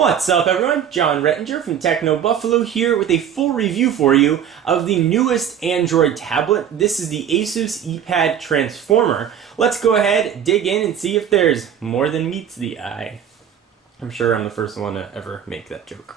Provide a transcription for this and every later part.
What's up everyone? John Rettinger from Techno Buffalo here with a full review for you of the newest Android tablet. This is the Asus Eee Pad Transformer. Let's go ahead, dig in, and see if there's more than meets the eye. I'm sure I'm the first one to ever make that joke.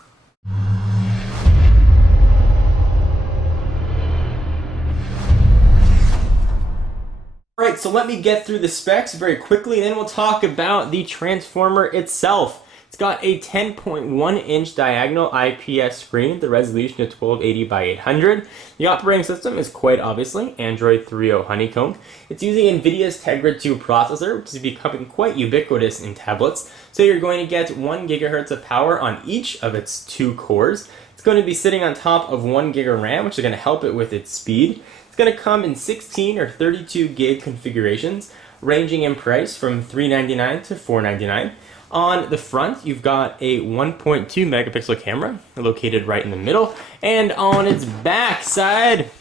Alright, so let me get through the specs very quickly, and then we'll talk about the Transformer itself. It's got a 10.1-inch diagonal IPS screen, the resolution of 1280 by 800. The operating system is quite obviously Android 3.0 Honeycomb. It's using NVIDIA's Tegra 2 processor, which is becoming quite ubiquitous in tablets. So you're going to get 1 GHz of power on each of its 2 cores. It's going to be sitting on top of 1 GB of RAM, which is going to help it with its speed. It's going to come in 16 or 32 gig configurations, ranging in price from $399 to $499. On the front, you've got a 1.2 megapixel camera located right in the middle, and on its back side,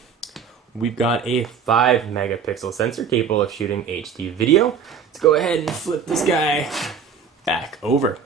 we've got a 5 megapixel sensor capable of shooting HD video. Let's go ahead and flip this guy back over.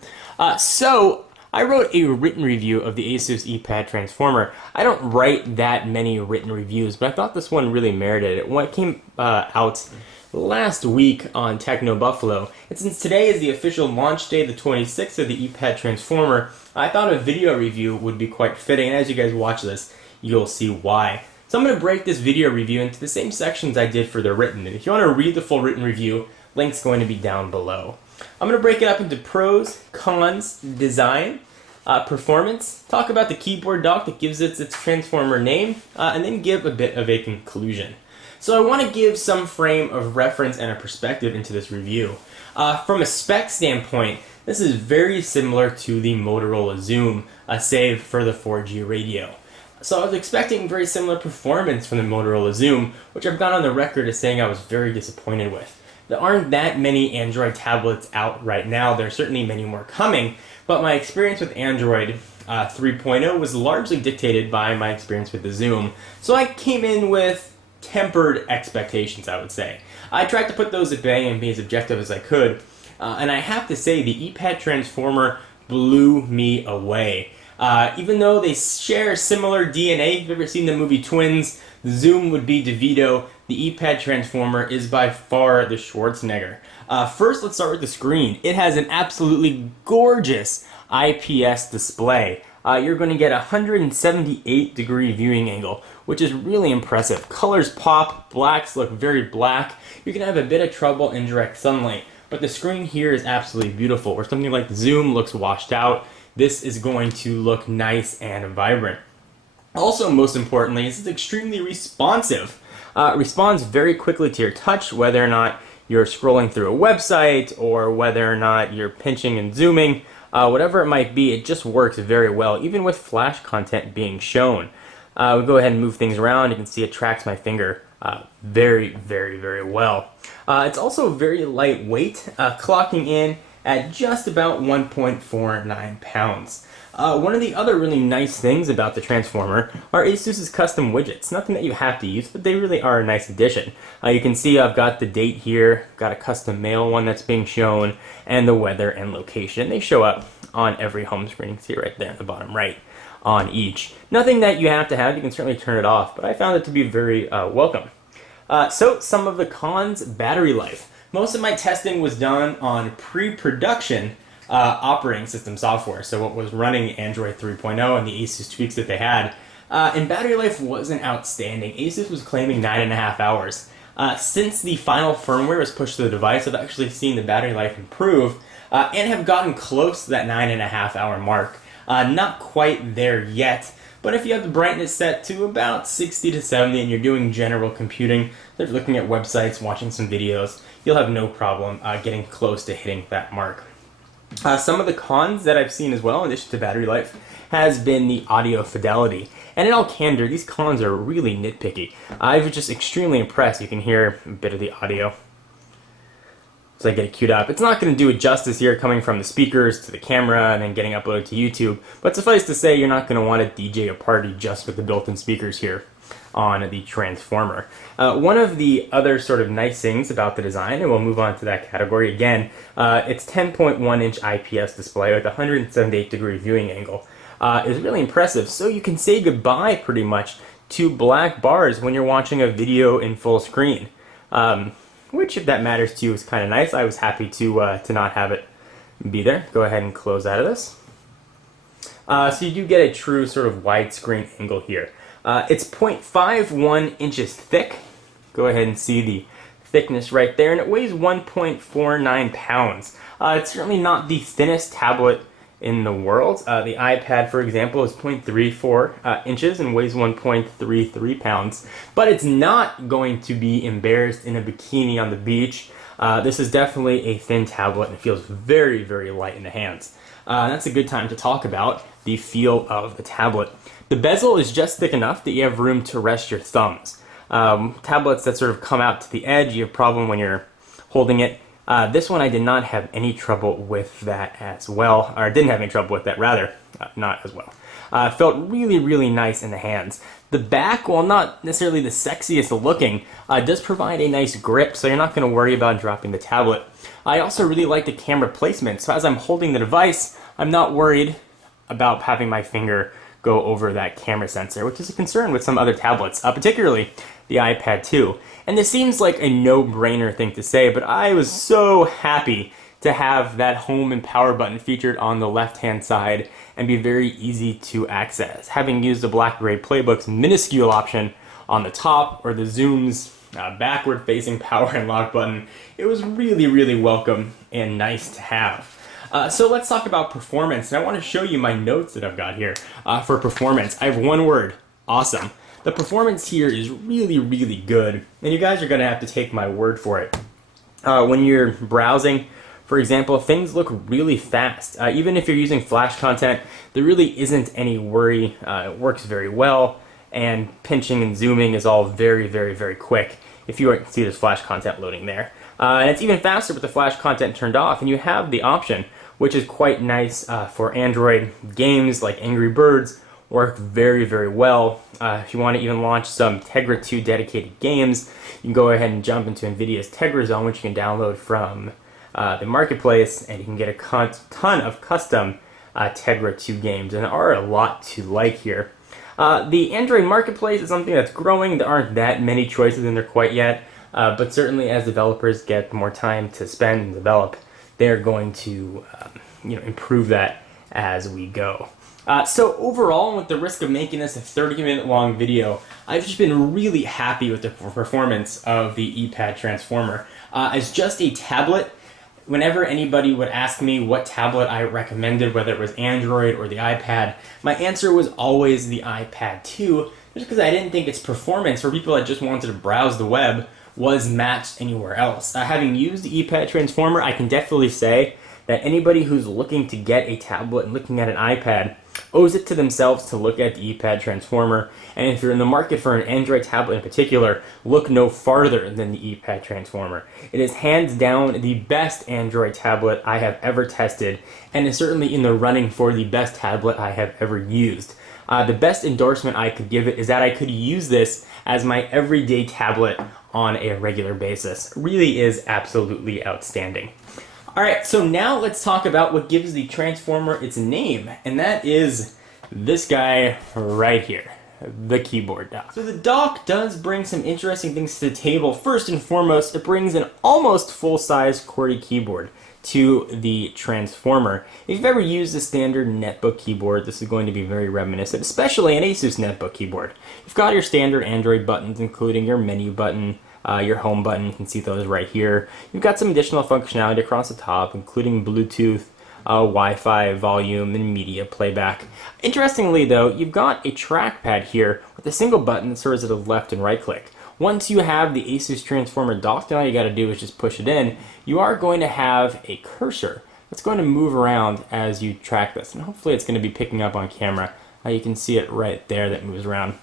So I wrote a written review of the Asus Eee Pad Transformer. I don't write that many written reviews, but I thought this one really merited it. When it came out last week on Techno Buffalo, and since today is the official launch day, the 26th of the Eee Pad Transformer, I thought a video review would be quite fitting, and as you guys watch this, you'll see why. So I'm going to break this video review into the same sections I did for the written, and if you want to read the full written review, link's going to be down below. I'm going to break it up into pros, cons, design, performance, talk about the keyboard dock that gives it its Transformer name, and then give a bit of a conclusion. So I want to give some frame of reference and a perspective into this review. From a spec standpoint, this is very similar to the Motorola Xoom, save for the 4G radio. So I was expecting very similar performance from the Motorola Xoom, which I've gone on the record as saying I was very disappointed with. There aren't that many Android tablets out right now. There are certainly many more coming, but my experience with Android 3.0 was largely dictated by my experience with the Xoom. So I came in with tempered expectations, I would say. I tried to put those at bay and be as objective as I could, and I have to say the Eee Pad Transformer blew me away. Even though they share similar DNA, if you've ever seen the movie Twins, the Xoom would be DeVito, the Eee Pad Transformer is by far the Schwarzenegger. First, let's start with the screen. It has an absolutely gorgeous IPS display. You're going to get a 178-degree viewing angle, which is really impressive. Colors pop, blacks look very black. You're going to have a bit of trouble in direct sunlight, but the screen here is absolutely beautiful. Where something like the Xoom looks washed out, this is going to look nice and vibrant. Also, most importantly, this is extremely responsive. It responds very quickly to your touch, whether or not you're scrolling through a website or whether or not you're pinching and zooming. Whatever it might be, it just works very well, even with flash content being shown. We'll go ahead and move things around. You can see it tracks my finger very, very, very well. It's also very lightweight, clocking in at just about 1.49 pounds. One of the other really nice things about the Transformer are Asus's custom widgets. Nothing that you have to use, but they really are a nice addition. You can see I've got the date here, got a custom mail one that's being shown, and the weather and location. They show up on every home screen. You can see it right there in the bottom right on each. Nothing that you have to have, you can certainly turn it off, but I found it to be very welcome. So some of the cons: battery life. Most of my testing was done on pre-production operating system software, so what was running Android 3.0 and the Asus tweaks that they had. And battery life wasn't outstanding. Asus was claiming 9.5 hours. Since the final firmware was pushed to the device, I've actually seen the battery life improve and have gotten close to that 9.5 hour mark. Not quite there yet, but if you have the brightness set to about 60 to 70 and you're doing general computing, like looking at websites, watching some videos, you'll have no problem getting close to hitting that mark. Some of the cons that I've seen as well, in addition to battery life, has been the audio fidelity. And in all candor, these cons are really nitpicky. I was just extremely impressed. You can hear a bit of the audio. So I get it queued up. It's not going to do it justice here, coming from the speakers to the camera and then getting uploaded to YouTube. But suffice to say, you're not going to want to DJ a party just with the built-in speakers here. on the Transformer. One of the other sort of nice things about the design, and we'll move on to that category again, it's 10.1 inch IPS display with 178-degree viewing angle. Is really impressive. So you can say goodbye pretty much to black bars when you're watching a video in full screen. Which, if that matters to you, is kind of nice. I was happy to not have it be there. Go ahead and close out of this. So you do get a true sort of widescreen angle here. It's 0.51 inches thick. Go ahead and see the thickness right there, and it weighs 1.49 pounds. It's certainly not the thinnest tablet in the world. The iPad, for example, is 0.34 inches and weighs 1.33 pounds. But it's not going to be embarrassed in a bikini on the beach. This is definitely a thin tablet, and it feels very, very light in the hands. That's a good time to talk about the feel of the tablet. The bezel is just thick enough that you have room to rest your thumbs. Tablets that sort of come out to the edge, you have a problem when you're holding it. This one I did not have any trouble with that as well, or didn't have any trouble with that, rather, not as well. Felt really, really nice in the hands. The back, while not necessarily the sexiest looking, does provide a nice grip, so you're not going to worry about dropping the tablet. I also really like the camera placement, so as I'm holding the device, I'm not worried about having my finger go over that camera sensor, which is a concern with some other tablets, particularly the iPad 2. And this seems like a no-brainer thing to say, but I was so happy to have that home and power button featured on the left-hand side and be very easy to access. Having used the BlackBerry Playbook's minuscule option on the top, or the Zoom's backward-facing power and lock button, it was really, really welcome and nice to have. So let's talk about performance, and I want to show you my notes that I've got here for performance. I have one word: awesome. The performance here is really, really good, and you guys are going to have to take my word for it. When you're browsing, for example, things look really fast. Even if you're using Flash content, there really isn't any worry. It works very well, and pinching and zooming is all very, very, very quick if you see this Flash content loading there. And it's even faster with the Flash content turned off, and you have the option, which is quite nice for Android. Games like Angry Birds work very, very well. If you want to even launch some Tegra 2 dedicated games, you can go ahead and jump into NVIDIA's Tegra Zone, which you can download from the marketplace, and you can get a ton of custom Tegra 2 games, and there are a lot to like here. The Android marketplace is something that's growing. There aren't that many choices in there quite yet, but certainly as developers get more time to spend and develop, they're going to improve that as we go. So overall, with the risk of making this a 30-minute long video, I've just been really happy with the performance of the Eee Pad Transformer. As just a tablet, whenever anybody would ask me what tablet I recommended, whether it was Android or the iPad, my answer was always the iPad 2, just because I didn't think its performance for people that just wanted to browse the web was matched anywhere else. Having used the Eee Pad Transformer, I can definitely say that anybody who's looking to get a tablet and looking at an iPad owes it to themselves to look at the Eee Pad Transformer. And if you're in the market for an Android tablet in particular, look no farther than the Eee Pad Transformer. It is hands down the best Android tablet I have ever tested, and is certainly in the running for the best tablet I have ever used. The best endorsement I could give it is that I could use this as my everyday tablet on a regular basis. It really is absolutely outstanding. Alright, so now let's talk about what gives the Transformer its name, and that is this guy right here, the keyboard dock. So the dock does bring some interesting things to the table. First and foremost, it brings an almost full-size QWERTY keyboard to the Transformer. If you've ever used a standard netbook keyboard, this is going to be very reminiscent, especially an Asus netbook keyboard. You've got your standard Android buttons, including your menu button, your home button, you can see those right here. You've got some additional functionality across the top, including Bluetooth, Wi-Fi, volume, and media playback. Interestingly though, you've got a trackpad here with a single button that serves as a left and right click. Once you have the Asus Transformer docked, and all you got to do is just push it in, you are going to have a cursor that's going to move around as you track this, and hopefully it's going to be picking up on camera. You can see it right there that moves around.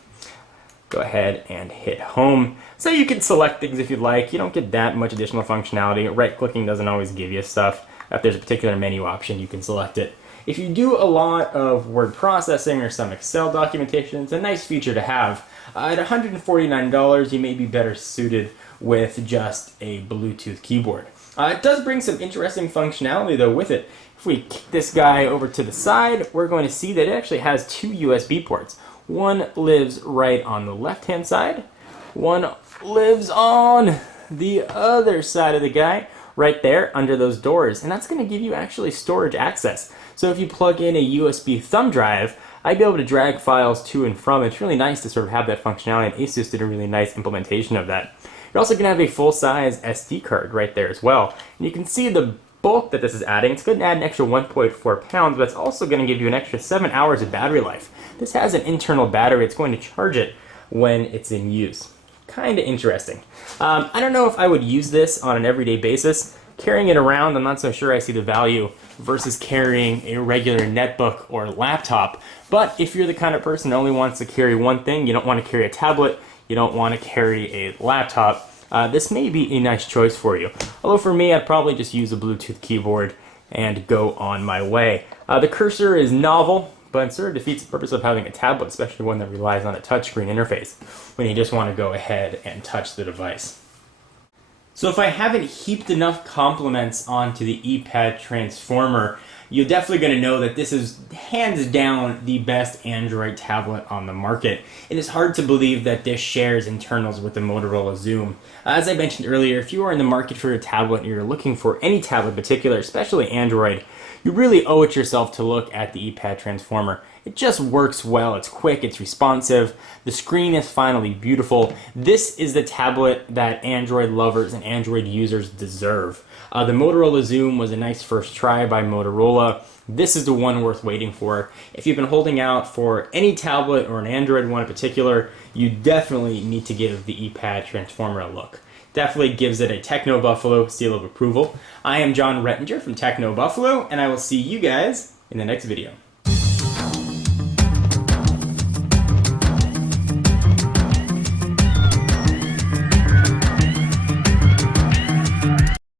Go ahead and hit home. So you can select things if you'd like. You don't get that much additional functionality. Right clicking doesn't always give you stuff. If there's a particular menu option, you can select it If you do a lot of word processing or some Excel documentation, it's a nice feature to have. At $149, you may be better suited with just a Bluetooth keyboard. It does bring some interesting functionality though with it. If we kick this guy over to the side, we're going to see that it actually has two USB ports. One lives right on the left-hand side. One lives on the other side of the guy, right there under those doors. And that's going to give you actually storage access. So if you plug in a USB thumb drive, I'd be able to drag files to and from. It's really nice to sort of have that functionality, and Asus did a really nice implementation of that. You're also going to have a full-size SD card right there as well. And you can see the bulk that this is adding. It's going to add an extra 1.4 pounds, but it's also going to give you an extra 7 hours of battery life. This has an internal battery. It's going to charge it when it's in use. Kind of interesting. I don't know if I would use this on an everyday basis. Carrying it around, I'm not so sure I see the value versus carrying a regular netbook or laptop. But if you're the kind of person that only wants to carry one thing, you don't want to carry a tablet, you don't want to carry a laptop, this may be a nice choice for you. Although for me, I'd probably just use a Bluetooth keyboard and go on my way. The cursor is novel, but it sort of defeats the purpose of having a tablet, especially one that relies on a touchscreen interface, when you just want to go ahead and touch the device. So if I haven't heaped enough compliments onto the ePad Transformer, you're definitely going to know that this is hands down the best Android tablet on the market. It is hard to believe that this shares internals with the Motorola Xoom. As I mentioned earlier, if you are in the market for a tablet and you're looking for any tablet in particular, especially Android, you really owe it yourself to look at the ePad Transformer. It just works well, it's quick, it's responsive, the screen is finally beautiful. This is the tablet that Android lovers and Android users deserve. The Motorola Xoom was a nice first try by Motorola. This is the one worth waiting for. If you've been holding out for any tablet or an Android one in particular, you definitely need to give the ePad Transformer a look. Definitely gives it a Techno Buffalo seal of approval. I am John Rettinger from Techno Buffalo, and I will see you guys in the next video.